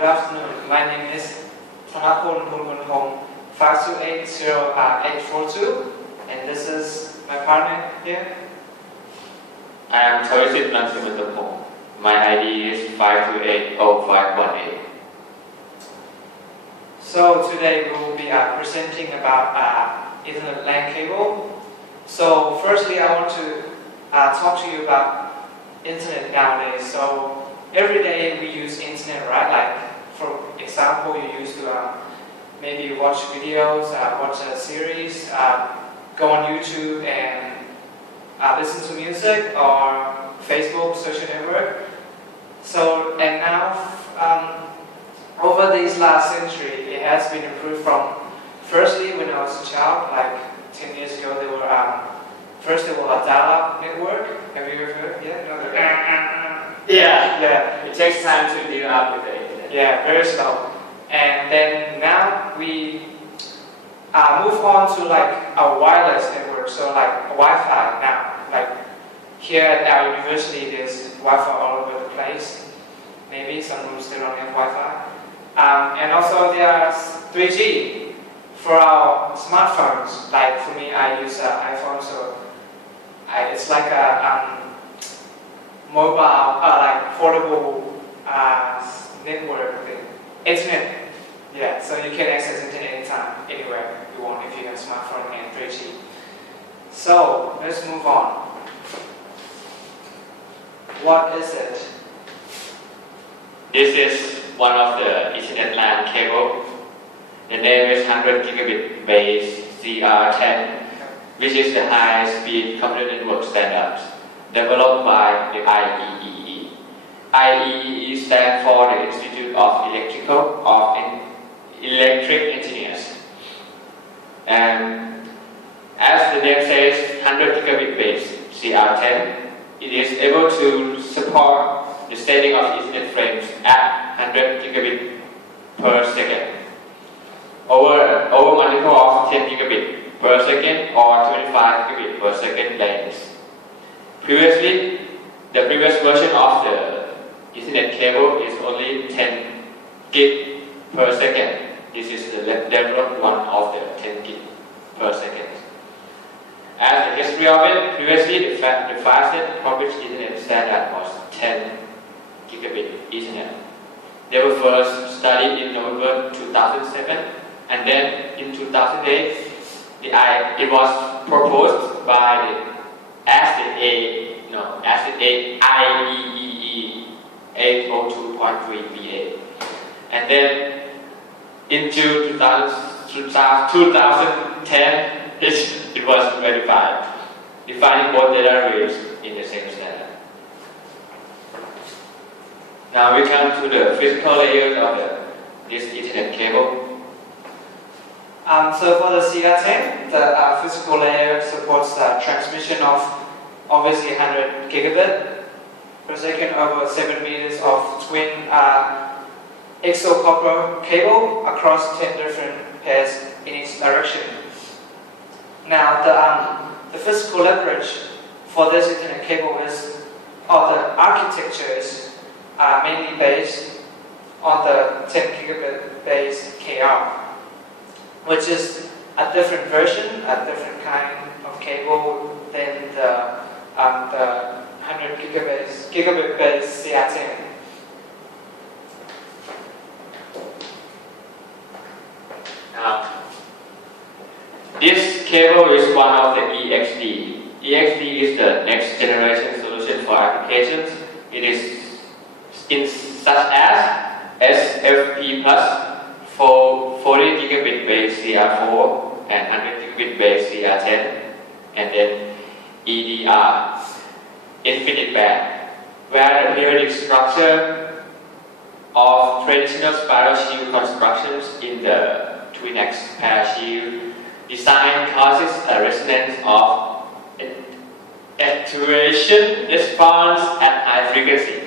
Good afternoon. My name is 5280842, and this is my partner here. I am Choisit Nansimatapong. My ID is 5280518. So today we will be presenting about Ethernet LAN cable. So firstly, I want to talk to you about internet nowadays. So every day we use internet, right? Like, for example, you used to maybe watch videos, watch a series, go on YouTube and listen to music or Facebook, social network. So, and now, over these last century, it has been improved from, firstly, when I was a child, like 10 years ago, they were, first they were a dial-up network. Have you ever heard? Yeah? No, yeah. It takes time to deal up with the internet. Yeah, very slow. And then now we move on to like a wireless network, so like a Wi-Fi now. Like here at our university, there's Wi-Fi all over the place. Maybe some rooms they don't have Wi-Fi. And also there's 3G for our smartphones. Like for me, I use an iPhone, so it's like a mobile, like portable network thing. Internet. Yeah, so you can access internet anytime, anywhere you want if you have a smartphone and 3G. So let's move on. What is it? This is one of the Ethernet LAN cable. The name is 100GBASE-CR10, which is the high-speed computer network standard developed by the IEEE. IEEE stands for the Institute of Electric Engineers. And as the name says, 100GBASE-CR10, it is able to support the sending of Ethernet frames at 100 gigabit per second over multiple of 10 gigabit per second or 25 gigabit per second lanes. Previously, the previous version of the Ethernet cable is only 10 gig per second. This is the developed one of the 10 gig per second. As the history of it, previously the fastest published Ethernet standard was 10 gigabit Ethernet. They were first studied in November 2007, and then in 2008, it was proposed by IEEE 802.3 and then in June 2010, it was verified, defining both data rates in the same standard. Now we come to the physical layers of this Ethernet cable. So for the CR10, the physical layer supports the transmission of obviously 100 gigabit per second over 7 meters of twin exo copper cable across 10 different pairs in each direction. Now the physical leverage for this Ethernet cable is, or the architecture is mainly based on the 10 gigabit base KR, which is a different version, a different kind of cable than the 100 gigabit base CR10. Now, this cable is one of the EXD. EXD is the next generation solution for applications. It is in such as SFP plus for 40 gigabit base CR4 and 100 gigabit base CR10, and then EDR, infinite band, where the periodic structure of traditional spiral shield constructions in the twin-X pair shield design causes a resonance of attenuation response at high frequency.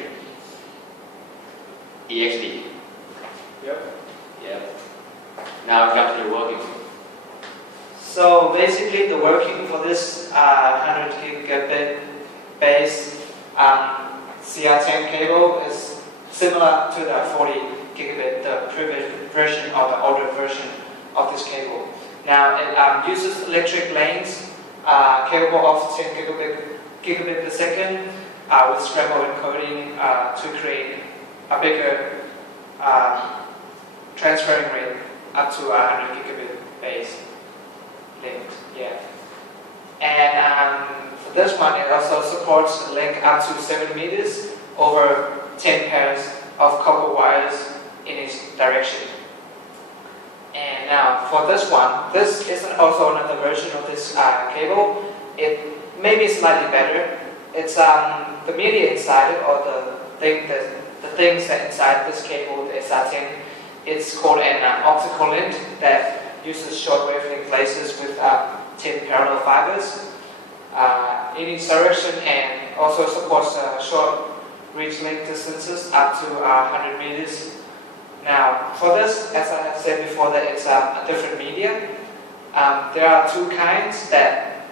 EXD. Yep. Now we come to the working. So basically the working for this 100 gigabit base CR10 cable is similar to the 40 gigabit, the previous version or the older version of this cable. Now it uses electric lanes capable of 10 gigabit per second with scramble encoding to create a bigger transferring rate up to 100 gigabit base links. Yeah. And for this one, it also supports a link up to 7 meters over 10 pairs of copper wires in each direction. And now for this one, this is also another version of this cable. It may be slightly better. It's the media inside it, or the things that inside this cable, the SR10. It's called an optical lint that uses short wavelength lasers with 10 parallel fibers in each direction, and also supports short reach link distances up to 100 meters. Now, for this, as I said before, that it's a different media. There are two kinds that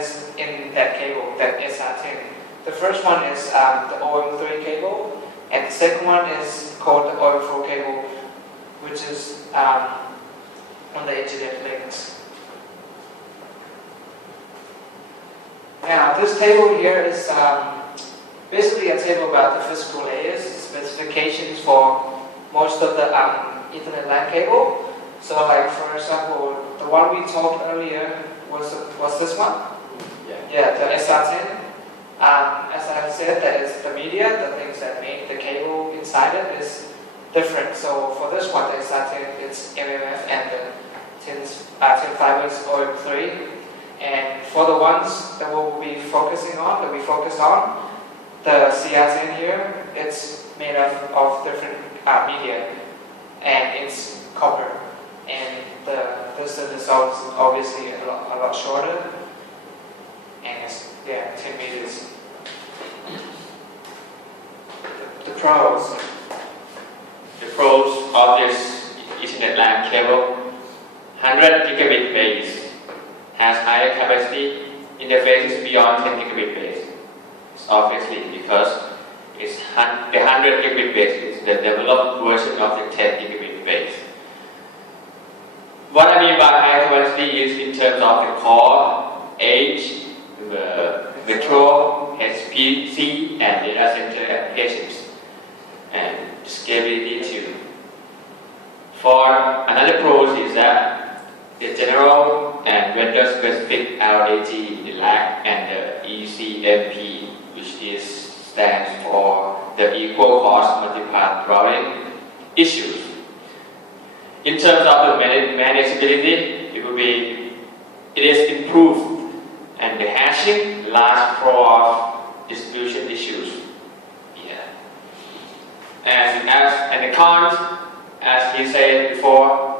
is in that cable, that SR10. The first one is the OM3 cable, and the second one is called the OM4 cable, which is on the internet links. Now, this table here is basically a table about the physical layers, specifications for most of the Ethernet LAN cable. So, like for example, the one we talked earlier was this one. Yeah, the SR10. As I said, that is the media, the things that make the cable inside it is different. So for this one, the SR10, it's MMF and the 10 fibers OM3. And for the ones that we'll be focusing on, the CR10 here, it's made up of different media, and it's copper. And the distance is obviously a lot shorter, and it's 10 meters. The pros. The pros of this Ethernet LAN cable: 100 gigabit base, has higher capacity interfaces beyond 10 gigabit base. It's obviously because it's the 100 gigabit base is the developed version of the 10 gigabit base. What I mean by higher capacity is in terms of the core, age, the metro, HPC, and data center applications, and scalability too. For another pros is that the general and vendor-specific LAT, lag, and the ECMP, which stands for the equal cost multiplied routing issues. In terms of the manageability, it is improved, and the hashing large flow of distribution issues. Yeah. And the cons, as he said before,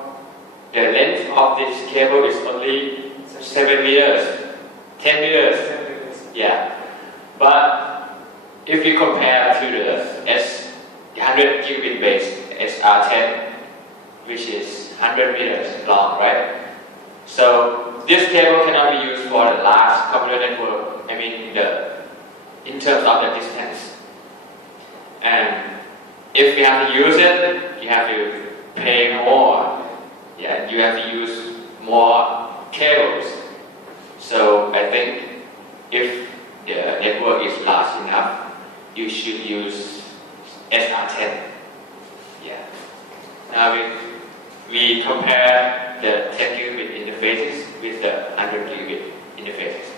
the length of this cable is only 7 meters, 10 meters. Yeah. But if you compare to the 100 gigabit base SR10, which is 100 meters long, right? So this cable cannot be used for the large computer network. I mean, in terms of the distance. And if you have to use it, you have to pay more. Yeah, you have to use more cables. So I think if the network is large enough, you should use SR10. Yeah. Now we compare the 10 gigabit interfaces with the 100 gigabit interfaces.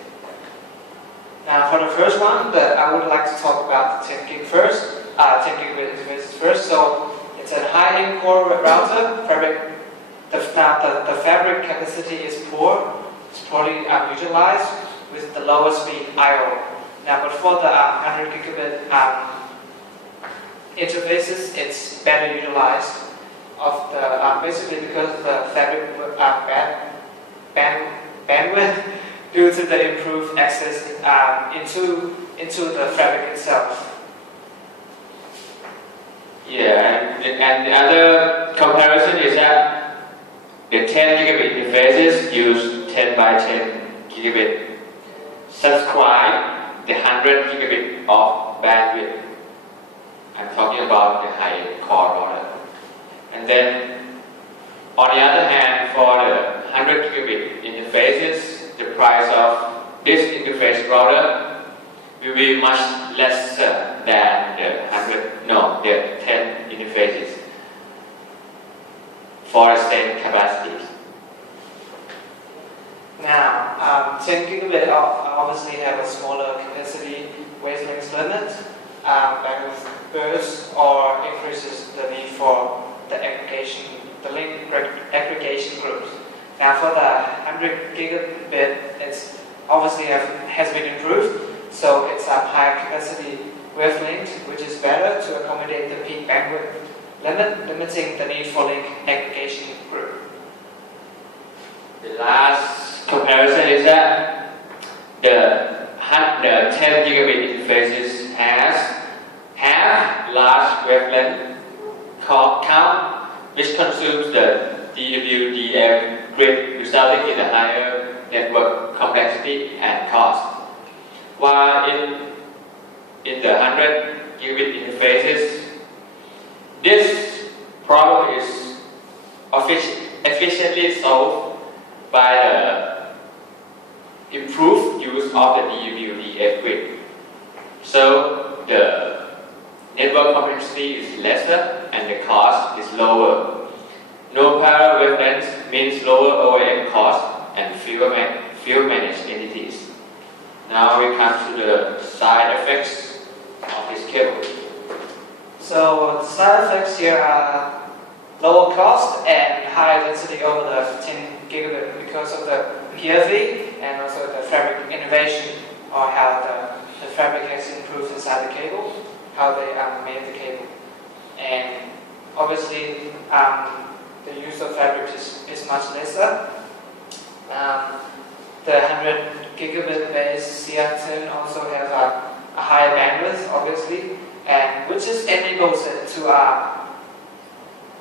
Now for the first one, I would like to talk about the 10 gigabit interfaces first. So it's a high-end core router. The fabric capacity is poor. It's poorly utilized with the lower speed I/O. Now, but for the 100 gigabit interfaces, it's better utilized. Basically because the fabric bandwidth due to the improved access into the fabric itself. Yeah, and the other comparison is that the 10 gigabit interfaces use 10 by 10 gigabit. Subscribe the 100 gigabit of bandwidth. I'm talking about the high-end core router. And then, on the other hand, for the 100 gigabit interfaces, the price of this interface router will be much less than the 10 interfaces for the same capacities. Now, 10 gigabit obviously have a smaller capacity wavelength limit, bandwidth bursts, or increases the need for the link aggregation groups. Now, for the 100 gigabit, it's obviously has been improved, so it's a higher capacity wavelength, which is better to accommodate the peak bandwidth limit, limiting the need for link aggregation group. The last comparison is that the 10 gigabit interfaces have large wavelength count, which consumes the DWDM grid, resulting in a higher network complexity and cost. While in the 100 gigabit interfaces, this problem is efficiently solved by the improved use of the DWDM grid. So the network complexity is lesser and the cost is lower. No parallel wavelengths means lower OEM cost and fewer managed entities. Now we come to the side effects of this cable. So the side effects here are lower cost and higher density over the 10 gigabit because of the PFV and also the fabric innovation, or how the fabric has improved inside the cable, how they made the cable. And obviously the use of fabric is much lesser. The 100 gigabit base CR10 also has a higher bandwidth, obviously, and which is enables it to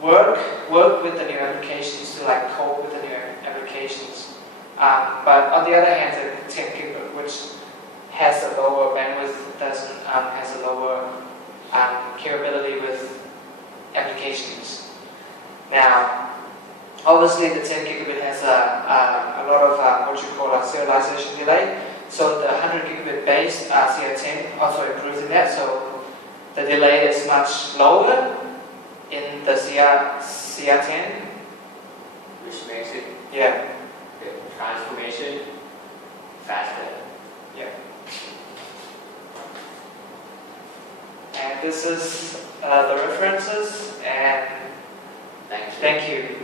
work with the new applications, to like cope with the new applications. But on the other hand, the 10 gigabit, which has a lower bandwidth, has a lower capability with applications. Now, obviously, the 10 gigabit has a lot of what you call a serialization delay. So the 100 gigabit base CR10 also improves in that. So the delay is much lower in the CR10, Which makes it yeah, the transformation faster. yeah. And this is the references, and Thank you. thank you.